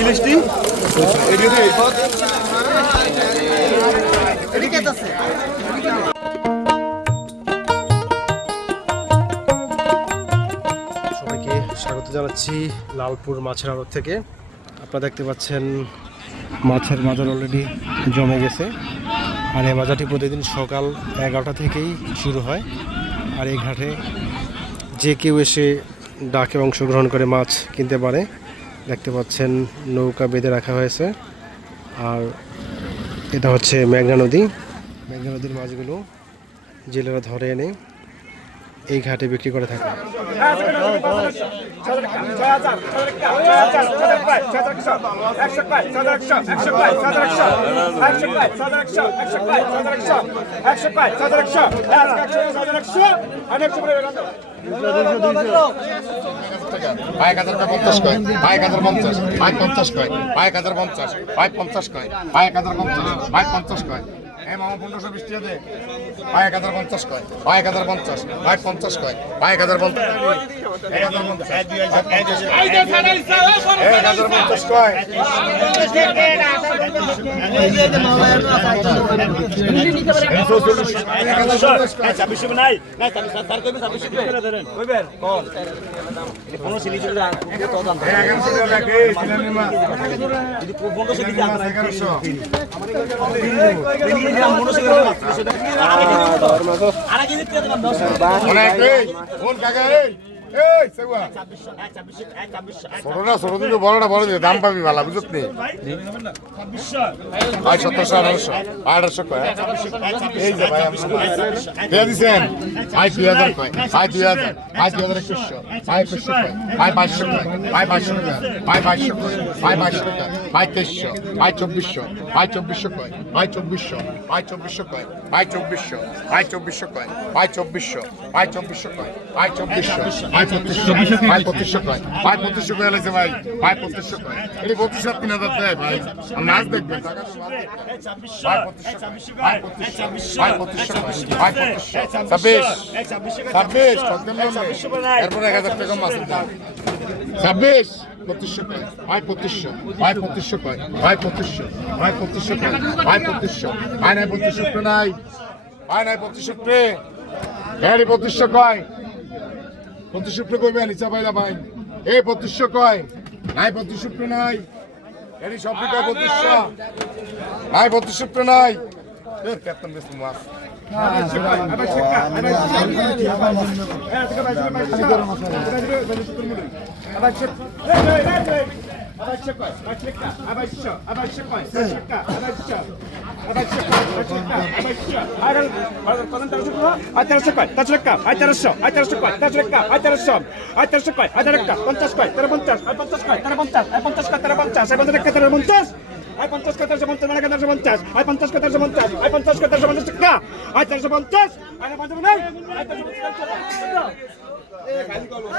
ইলিশটি সবাইকে স্বাগত জানাচ্ছি লালপুর মাছের আড়ত থেকে। আপনারা দেখতে পাচ্ছেন মাছের বাজার অলরেডি জমে গেছে। আর এই বাজারটি প্রতিদিন সকাল 11টা থেকেই শুরু হয়। আর এই ঘাটে যে কেউ এসে ডাকে অংশগ্রহণ করে মাছ কিনতে পারে। দেখতে পাচ্ছেন নৌকা বেঁধে রাখা হয়েছে। আর এটা হচ্ছে মেঘনা নদী। মেঘনা নদীর মাছগুলো জেলেরা ধরে এনে এই ঘাটে বিক্রি করে থাকে। ভাই 1050 কয়, ভাই 1050, ভাই 50 কয়, ভাই 1050, ভাই 50 কয়, ভাই 1050, ভাই 50 কয়। এই মামা 1520 টাকা দে। ভাই 1050 কয়, ভাই 1050, ভাই 50 কয়, ভাই 1050, 1050 কয়। বড়টা বড় দাম পাবি ভালো বুঝত নি। ভাই 1700 1800 1800 কয়। এই যে ভাই আপনি দিছেন ভাই 2000 কয়, ভাই 2000, ভাই 2100, ভাই 2100 কয়, ভাই 2200 কয়, ভাই 2200 কয়, ভাই 2200 কয়, ভাই 2200 কয়, ভাই 2300, ভাই 2400, ভাই 2400 কয়, ভাই 2400, ভাই 2400 কয়, ভাই 2400, ভাই 2400 কয়, ভাই 2400, ভাই 2400 কয়, ভাই 2400, ভাই 2500, ভাই 2500 কয়, ভাই 2500 কয় লাগছে ভাই, ভাই 2500 কয়। এটি 2500 3000 দেয় ভাই। নাচ দেখবেন টাকা তো ভাই 2500, ভাই 2500, ভাই 2500 কয়, ভাই 2500, 26, 26 কত দাম এরপর 1000 টাকা মাছ দাম 26 2500 কয়, ভাই 2500, ভাই 2500 কয়, ভাই 2500, ভাই 2500 কয়, ভাই 2500, ভাই নাই 2500 নাই, ভাই নাই 2500 ভ্যারি 2500 কয়, 2500 কইবে নিচা ভাইরা ভাই। এই 2500 কয়, নাই 2500 নাই, এরি সব কয় 2500, নাই 2500 নাই। এর ক্যাপ্টেন বেশ মাছ I 50 kata semontas, mana kata semontas? I 50 kata semontas, I 50 kata semontas cekak. I 50 semontas, ada macam mana? I 50 semontas.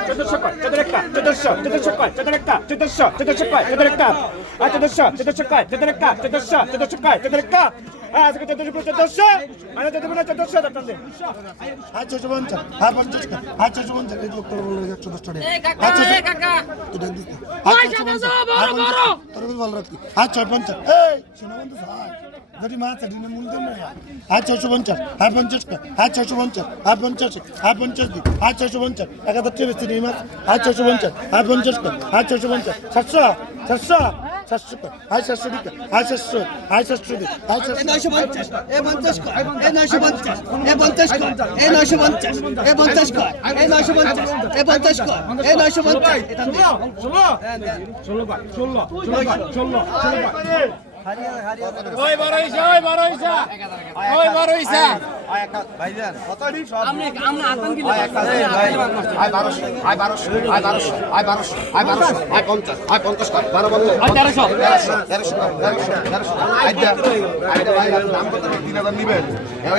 Cetak cepat, cetak dekat, cetak shot, cetak cepat, cetak dekat, cetak shot, cetak cepat, cetak dekat. I cetak shot, cetak cepat, cetak dekat, cetak shot, cetak cepat, cetak dekat. Ah, sekarang cetak shot. Ada cetak mana cetak shot datang deh. Ah, cuci boncar, ah boncar, ah cuci boncar. Itu dokter boleh lihat sudah story. Ah cuci, kakak. Tidak gitu. Ah cuci boncar, ah boncar. Terus boleh lihat. Ah cuci boncar. Hey, sini boncar sah. Jadi mata di mulut mana? Ah cuci boncar, ah boncar. Ah cuci boncar, ah boncar. Ah boncar di. Ah cuci boncar. Agak terus di mas. Ah cuci boncar, ah boncar. Ah cuci boncar. Sasha, sasha. 700 কয়, I 700 দিকে, I 700, I 700 দিকে, I 700, 950, এ 50 কয়, এ 950, এ 50 কয়, এ 950, এ 50 কয়, এ 950, এ 50 কয়, এ 950, এটা 16 ওই বড় হইছে, ওই বড় হইছে, ওই বড় হইছে। ভাইজান কত দিন সব আমরা আতান কিলো আই 1200, আই 1200, আই 1200, আই 1200, আই 1200, আই 50, আই 50 কয়, 12 বন্ধ, আই 1300, 1300, আইদা, আইদা ভাই দাম কত 3000 নিবেন।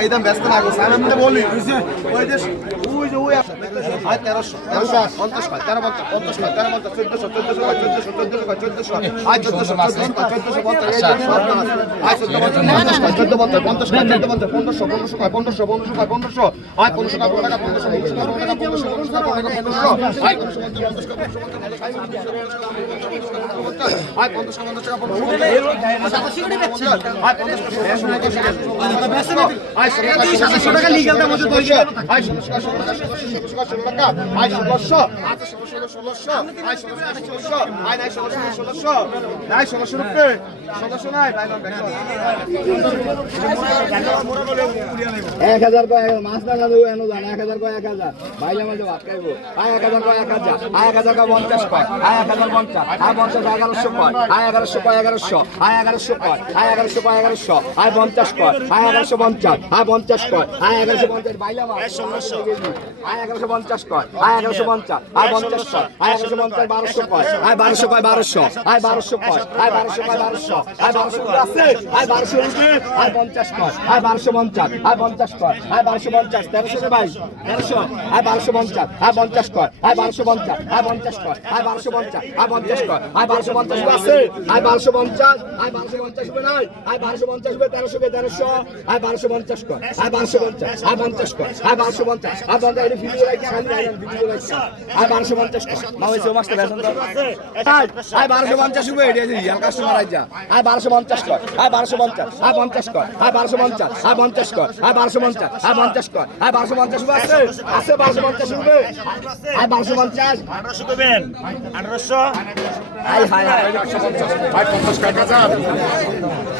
এই দাম ব্যস্ত না গো, আমি বলি, ওই যে ওই আয় 1300 50 কয় 13 50 13 50 1400 কয় 1400 আয় 1400 আয় 1400 মাছ না জানো এনো জানা 1000 কয় 1000 বাইলা মাঝে ভাত খাইবো আয় 1000 কয় 1000 আয় 1000 কয় 50 কয় আয় 1050 আয় 50 1100 কয় আয় 1100 কয় 1100 আয় 1100 কয় আয় 1100 কয় 1100 আয় 50 কয় আয় 1150 আয় 50 কয় আয় 1150 বাইলা মাছ 1600 আয় 1150 কয় আয় 1150 আয় 50 কয় আয় 1150 1200 কয় আয় 1200 কয় 1200 আয় 1200 কয় আয় 1200 কয় 1200 আয় 1200 আছে আয় 1200 রুপে আয় 50 কয় আয় 1250 আয় 50 কয় আয় 1250 1300 রে ভাই 1300 আয় 1250 আয় 50 কয় আয় 1250 আয় 50 কয় আয় 1250 আয় 50 কয় আয় 1250 আছে আয় 1250 আয় 1250 রুপে নাই আয় 1250 রুপে 1300 কে 1300 আয় 1250 কয় আয় 1250 আয় 50 কয় আয় 1250 আয় 50 এটা ভিডিও রাখি খালি ভিডিও রাখি আয় 1250 কয় না হইছে মাস্টার বেতন দাও আয় 1250 রুপে এটা রিয়াল কাস্টমার আইজা আয় 1250 কয় আয় 1250 আয় 50 কয় আয় 1250 আয় 50 কয় আয় 1250 আয় 50 কয় আয় 1250 রুপে আছে আছে 1250 রুপে আয় 1250 1800 কইবেন 1800 আয় হায় হায় আয় 50 কয় 1000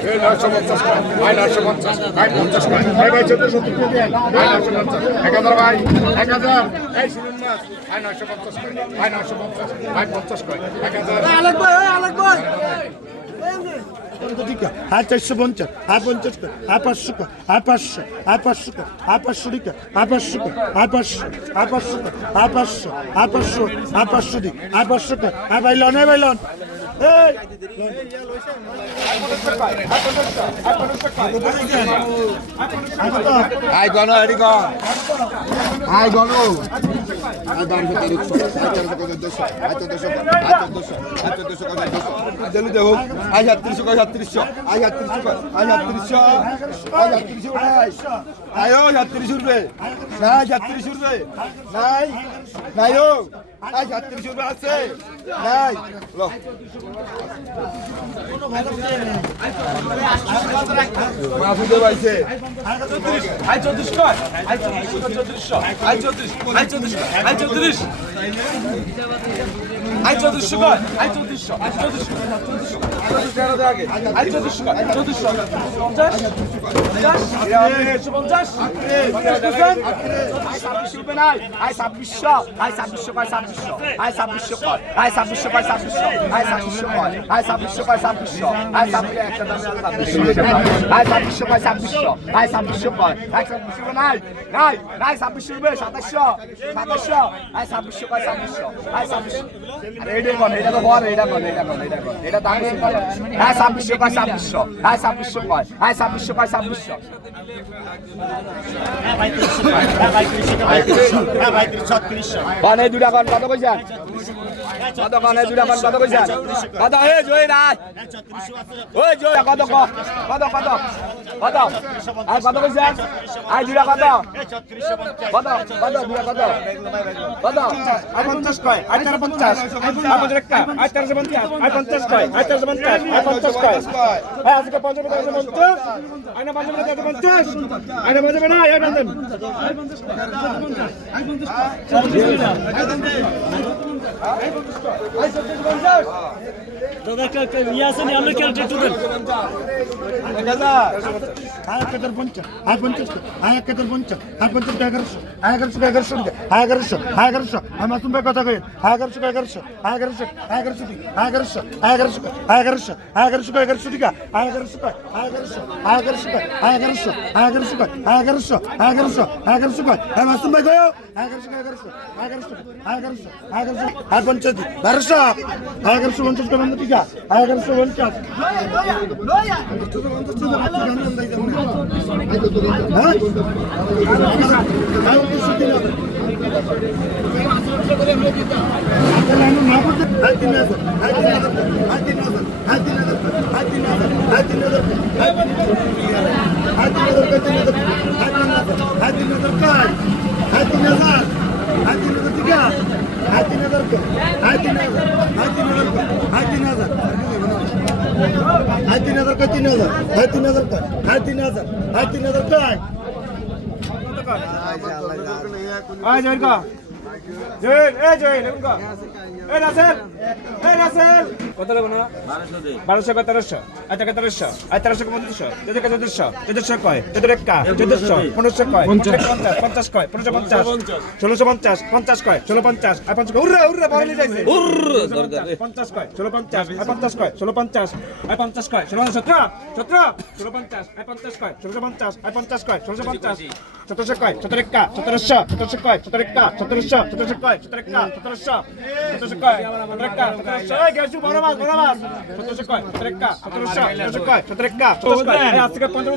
এই 950 কয় আয় 950 আয় 50 কয় আয় ভাই 1470 দিয়ে দেন আয় 950 1000 ভাই 1000 এই শুনুন মাছ আয় 950 কয় আয় 950 আয় 50 কয় 1000 আলেক ভাই আয় 450 আয় 50 কয় আয় 500 কয় আয় 500 আয় 500 কয় আয় 500 দিকে আয় 500 কয় আয় 500 আয় 500 কয় আয় 500 আয় 500 আয় 500 দিক আয় 500 কয় আয় বাইলন এই বাইলন এই আয় গণ এডি গণ আয় গণ আয় দাম কত 1300 আয় 1400 আয় 1400 আয় 1400 কত 200 দেলু দেখো আয় 3700 কয় 3700 আয় 3700 কয় আয় 3700 আয় 3700 আয় ও 3700 রুপে নাই 3700 রুপে নাই নাই ও আয় 3700 রুপে আছে নাই লো মাফুদে পাইছে আয় 34 কয় আয় 3400 আয় 34 আয় 34 আয় 34 আয় 34 কয় আয় 3400 আয় 34 14 আগে আয় 34 কয় 1400 50 26 রুপে নাই আয় 2600 আয় 2600 কয় 2600 আয় 2600 কয় আয় 2600 কয় 2600 আয় 2600 কয় আয় 2600 কয় 2600 আয় 2600 একটা দামে আয় 2600 কয় 2600 আয় 2600 কয় আয় 2600 নাই নাই নাই 2600 রুপে 2700 আয় 2600 কয় 2700 আয় 2600 আরে এটা কোন এটা তো বড় এটা কোন এটা দাম বেশি আয় 2600 কয় 2600 আয় 2600 কয় আয় 2600 কয় 2600 কোন এই দুটা কোন কত কইছেন কত কোন এই দুটা কোন কত কইছেন কত এই জয় না ওই জয় কত কত কত আয় কত কইছেন আয় দুটা কত কত দুটা কত আয় 50 কয় আয় 1350 আয় 50 একটা আয় 1350 আয় 50 কয় আয় 1350 আয় 50 কয় আয় আজকে 50 আয় না 50 আয় না 50 না আয় দেন আয় 50 আয় 50 দাদা কে নিয়ে আসেন আমরা ক্যালকুলেট একটু দেন দাদা আয় 50 আয় 50 আয় 50 আয় 50 1100 আয় 1100 আয় 1100 আয় 1100 আমি মাসুম ভাই কথা কই আয় 1100 আয় 1100 আয় 1100 আয় 1100 আয় 1100 আয় 1100 আয় 1100 আয় 1100 দিকা আয় 1100 আয় 1100 আয় 1100 আয় 1100 আয় 1100 আয় 1100 আয় 1100 আয় 1100 আয় মাসুম ভাই কই আয় 1100 আয় 1100 আয় 1100 আয় 1100 আয় 50 1200 1150 করে আমাদের টিকা 1150 আয় জয়েন কর জয়েন এই জয়েন এখন কর এই রাসেল কত লাগবে না 1200 কয় 1300 আয় টাকা 1300 আয় 1300 3500 তেদের কাছে 1400 কয় তেদের একটা 1400 1500 কয় 50 কয় 1550 1650 50 কয় 1650 আয় 50 উররে উররে বলে যাইছে উররে দরকার 50 কয় 1650 আয় 50 কয় 1650 আয় 50 কয় 17 1650 আয় 50 কয় 1650 আয় 50 কয় 1650 1700 কয় 17 একটা 1700 1700 কয় 17 একটা 1700 1700 কয় 17 একটা 1700 1700 কয় 17 একটা 1700 এই গেছু বড় মাছ 1700 কয় 17 একটা 1700 1700 কয় 17 একটা 1700 কয় এই আজকে 15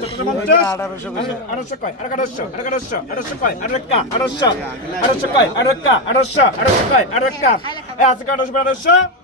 1800 কয় 1800 কয় 18 একটা 1800 কয় 18 একটা 1800 কয় 18 একটা এই আজকে 1800 50